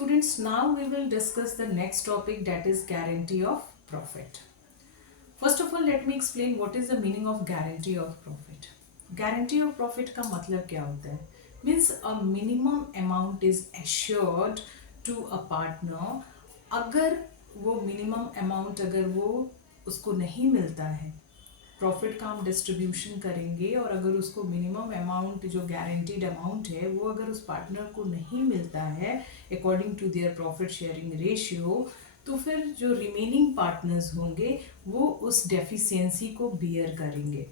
students, now we will discuss the next topic, that is guarantee of profit. First of all, let me explain what is the meaning of guarantee of profit. Guarantee of profit का मतलब क्या होता है? Means a minimum amount is assured to a partner. अगर वो minimum amount अगर वो उसको नहीं मिलता है, प्रॉफिट का हम डिस्ट्रीब्यूशन करेंगे और अगर उसको मिनिमम अमाउंट जो गारंटीड अमाउंट है वो अगर उस पार्टनर को नहीं मिलता है according to their profit sharing ratio, तो फिर जो रिमेनिंग पार्टनर्स होंगे वो उस डेफिशिएंसी को बियर करेंगे.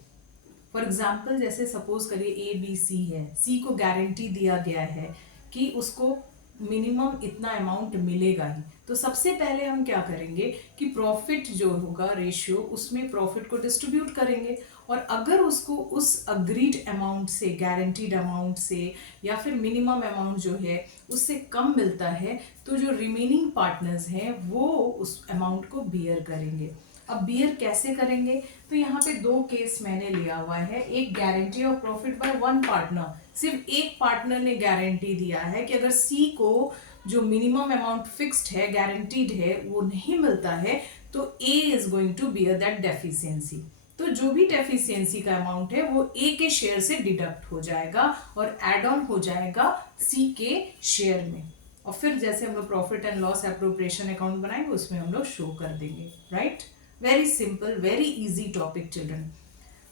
फॉर एग्जाम्पल, जैसे सपोज करिए ABC है, C को गारंटी दिया गया है कि उसको मिनिमम इतना अमाउंट मिलेगा ही. तो सबसे पहले हम क्या करेंगे कि प्रॉफिट जो होगा रेशियो उसमें प्रॉफिट को डिस्ट्रीब्यूट करेंगे और अगर उसको उस अग्रीड अमाउंट से, गारंटीड अमाउंट से या फिर मिनिमम अमाउंट जो है उससे कम मिलता है तो जो रिमेनिंग पार्टनर्स हैं वो उस अमाउंट को बियर करेंगे. अब बियर कैसे करेंगे? तो यहाँ पे दो केस मैंने लिया हुआ है. एक guarantee of profit by one partner, सिर्फ एक पार्टनर ने गारंटी दिया है कि अगर सी को जो मिनिमम अमाउंट फिक्स्ड है, गारंटीड है, वो नहीं मिलता है तो A is going to bear that deficiency. तो जो भी डेफिशिएंसी का अमाउंट है वो ए के शेयर से डिडक्ट हो जाएगा और एड ऑन हो जाएगा सी के शेयर में. और फिर जैसे हम लोग profit and loss appropriation account बनाएंगे उसमें हम लोग शो कर देंगे. Right? Very simple, very easy topic children.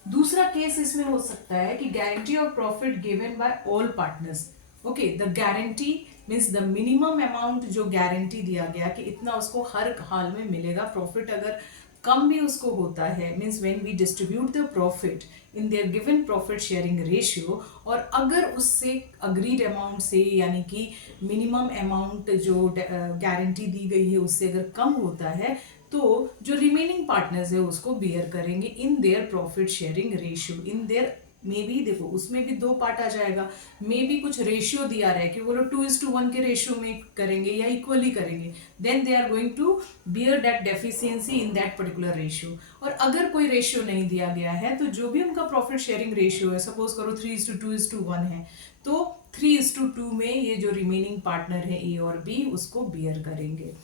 दूसरा केस इसमें हो सकता है कि guarantee of profit given by all partners. Okay, the guarantee means the minimum amount जो गारंटी दिया गया कि इतना उसको हर हाल में मिलेगा. प्रॉफिट अगर कम भी उसको होता है, means when we distribute the profit in their given profit sharing ratio, और अगर उससे अग्रीड अमाउंट से यानी कि मिनिमम अमाउंट जो गारंटी दी गई है उससे अगर कम होता है तो जो रिमेनिंग पार्टनर्स है उसको बियर करेंगे in their profit sharing ratio. In their maybe, देखो उसमें भी दो पार्ट आ जाएगा. मे बी कुछ रेशियो दिया रहा है कि वो लोग 2:1 के रेशियो में करेंगे या इक्वली करेंगे, then they are going to bear that deficiency in that particular ratio. और अगर कोई रेशियो नहीं दिया गया है तो जो भी उनका प्रॉफिट शेयरिंग रेशियो है, सपोज करो 3:2:1 है, तो 3:2 में ये जो रिमेनिंग पार्टनर है ए और बी उसको बियर करेंगे.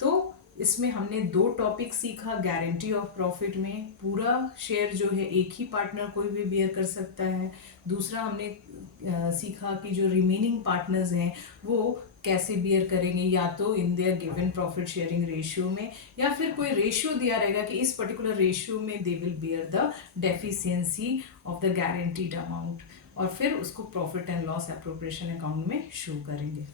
तो इसमें हमने दो टॉपिक सीखा. गारंटी ऑफ प्रॉफिट में पूरा शेयर जो है एक ही पार्टनर कोई भी बियर कर सकता है. दूसरा हमने सीखा कि जो रिमेनिंग पार्टनर्स हैं वो कैसे बियर करेंगे, या तो इन their given profit sharing ratio में या फिर कोई रेशियो दिया रहेगा कि इस पर्टिकुलर रेशियो में they will bear the deficiency of the guaranteed amount, और फिर उसको profit and loss appropriation account में शो करेंगे.